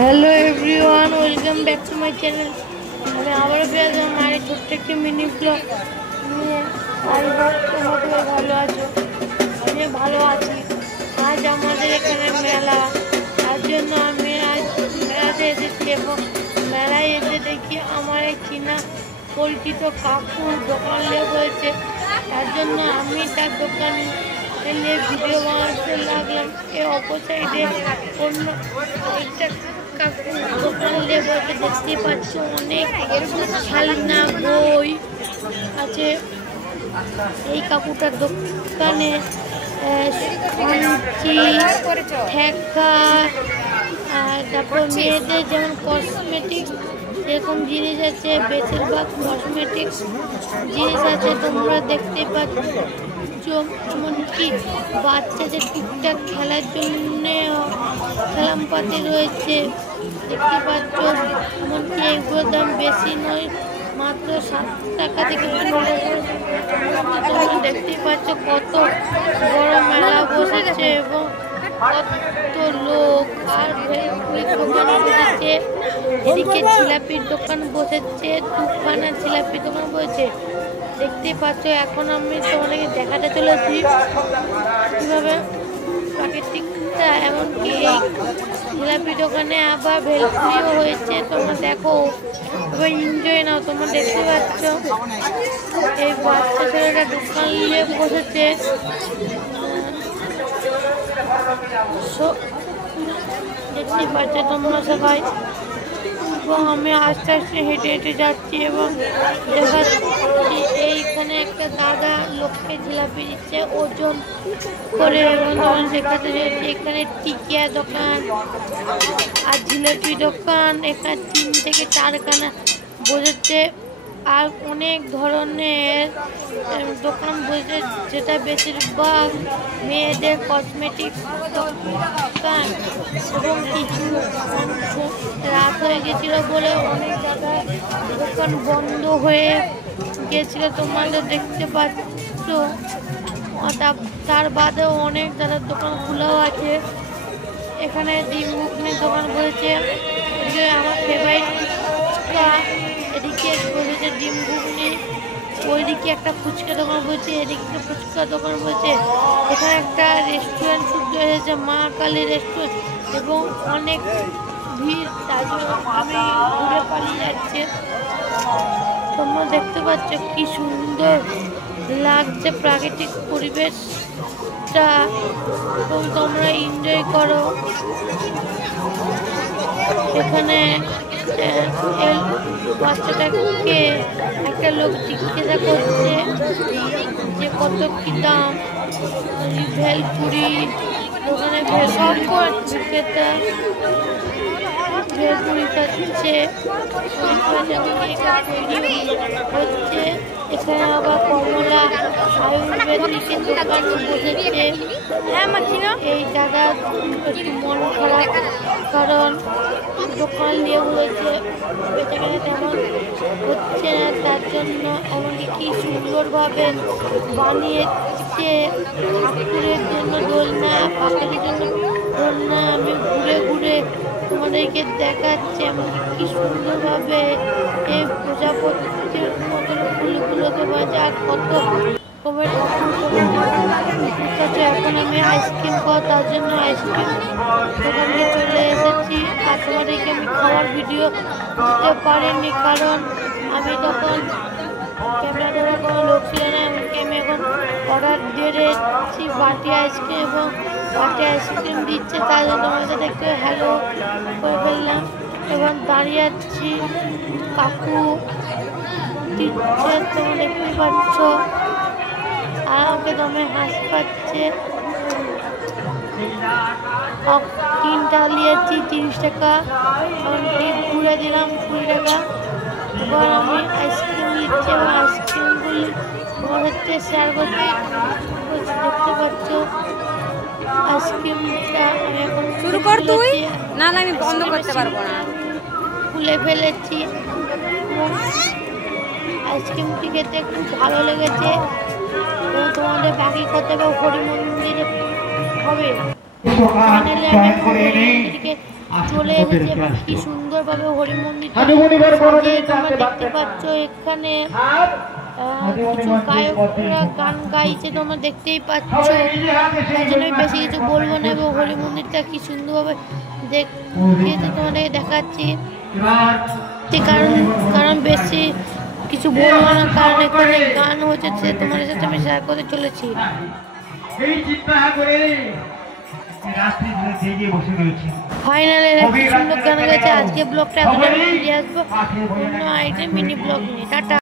Hello everyone, welcome back to my channel. আমি আবারও ফিরে আসলাম আমার ছোট্ট একটি মিনি ব্লগ নিয়ে। তোমরা ভালো আছো? আমি ভালো আছি। আজ আমাদের এখানে মেলা, তার জন্য আমি আজ মেলাতে এসেছি এবং মেলায় এসে দেখি আমার এক চীনা পরিচিত কাকুর দোকান হয়েছে। তার জন্য আমি তার দোকান ভিডিও বানাতে লাগলাম। এর অপর সাইডে অন্য একটা কাকুর দোকান বসে দেখতে পাচ্ছ, অনেক খেলনা বই আছে। এই কাকুটার দোকানে ঠেকা, তারপর মেয়েদের যেমন কসমেটিক্স এরকম জিনিস আছে, বেশিরভাগ কসমেটিক্স জিনিস আছে তোমরা দেখতে পাচ্ছ। এমনকি বাচ্চাদের টুকটাক খেলার জন্য খেলামপাতি রয়েছে দেখতে পাচ্ছ। এমনকি এগুলোর দাম বেশি নয়, মাত্র 7 টাকা থেকে 15 টাকা। তোমরা দেখতেই পাচ্ছ কত বড় মেলা বসেছে এবং কত লোক। আর দোকান বসেছে, এদিকে জিলাপির দোকান বসেছে, দুখানা জিলাপির দোকান বসেছে দেখতেই পাচ্ছ। এখন আমি তোমাদেরকে দেখাতে চলেছি কীভাবে প্রাকৃতিকটা, এমনকি এই জিলাপি দোকানে আবার ভেলপুরিও হয়েছে। তোমরা দেখো, এবার এনজয় নাও। তোমরা দেখতে পাচ্ছ এই বাচ্চা ছেলেটা দোকান নিয়ে বসেছে। দেখতে পাচ্ছ তোমরা সবাই। এবং আমি আস্তে আস্তে হেঁটে হেঁটে যাচ্ছি এবং দেখাচ্ছি এইখানে একটা দাদা লোককে জিলাপি দিচ্ছে ওজন করে। এবং তখন দেখাতে যাচ্ছি এখানে টিকিয়া দোকান আর জিলাপি দোকান, এখানে 3 থেকে 4 খানা বসেছে। আর অনেক ধরনের দোকান বসেছে, যেটা বেশিরভাগ মেয়েদের কসমেটিক্স দোকান। এবং কিছু রাত হয়ে গেছিল বলে অনেক জায়গায় দোকান বন্ধ হয়ে গেছিল, তোমাদের দেখতে পাচ্ছ। তার বাদেও অনেক জায়গার দোকান খোলাও আছে। এখানে ডিম ঘুগনির দোকান বসেছে, আমার ফেভারিট। এদিকে বসেছে ডিম ঘুগনি, ওইদিকে একটা ফুচকা দোকান বসেছে, এদিকে একটা ফুচকা দোকান বসেছে। এখানে একটা রেস্টুরেন্ট শুদ্ধ হয়েছে, মা কালী রেস্টুরেন্ট, এবং অনেক ভিড়। তার জন্য আমি ঘুরে পালিয়ে যাচ্ছে। তোমরা দেখতে পাচ্ছ কি সুন্দর লাগছে প্রাকৃতিক পরিবেশটা, এবং তোমরা এনজয় করো। এখানে বাচ্চাটাকে একটা লোক জিজ্ঞাসা করছে যে কত কি দাম। ভেলপুরি দোকানে ভেলপুরি খাচ্ছে হচ্ছে। এখানে আবার কমলা আয়ুর্বেদিকের দোকান বসেছে। এই দাদা একটু মন খারাপ, কারণ দোকান নিয়ে হয়েছে, বেচাকেনা তেমন হচ্ছে না। তার জন্য এমনকি কি সুন্দরভাবে বানিয়েছে ঠাকুরের জন্য দোলনা, পাখির জন্য দোলনা। আমি ঘুরে ঘুরে তোমাদেরকে দেখাচ্ছি এমনকি কি সুন্দরভাবে এই প্রজাপতির মতন ফুলগুলোকে বাজে। আর কত এখন আমি আইসক্রিম খাওয়া, তার জন্য আইসক্রিম দোকানে চলে এসেছি। আর তোমাদেরকে আমি খাওয়ার ভিডিও দিতে পারিনি, কারণ আমি তখন ক্যামেরা ধরার কোনো লোক ছিল না। এমনকি আমি এখন অর্ডার দিয়ে দিচ্ছি বাটি আইসক্রিম, এবং বাটি আইসক্রিম দিচ্ছে, তার জন্য তোমাদের দেখতে হ্যালো করে ফেললাম। এবং দাঁড়িয়ে আছি, কাকু দিচ্ছে, তোমরা দেখতে পাচ্ছ। আর আমাকে দমে হাস পাচ্ছে। 3টা নিয়েছি 30 টাকা, এমনকি ঘুরে দিলাম 20 টাকা। এবার আমি আইসক্রিম নিচ্ছি এবং আইসক্রিমগুলি তোমাদের শেয়ার করতে দেখতে পাচ্ছ। আইসক্রিমটা আমি এখন শুরু কর তুই, না আমি বন্ধ করতে পারবো না। খুলে ফেলেছি। আইসক্রিমটি খেতে খুব ভালো লেগেছে এবং তোমাদের বাকি কথা হরি মন্দিরে হবে। ফাইনালি আমি চলে এসেছে এবং কি সুন্দরভাবে হরি মন্দিরটা তোমরা দেখতে পাচ্ছ। এখানে কিছু গায়করা গান গাইছে তোমরা দেখতেই পাচ্ছ, তাই জন্য আমি বেশি কিছু বলবো না। এবং হরি মন্দিরটা কি সুন্দরভাবে দেখিয়েছে তোমাদেরকে দেখাচ্ছি, কারণ বেশি কিছু বলবো না, কারণ এখানে গান হচ্ছে তোমাদের সাথে আমি শেয়ার করতে চলেছি। ফাইনালে কি সুন্দর গান গেছে। আজকে ব্লগটা এখন ফিরে আসবো অন্য আইটেম মিনি ব্লগ নিয়ে। টাটা।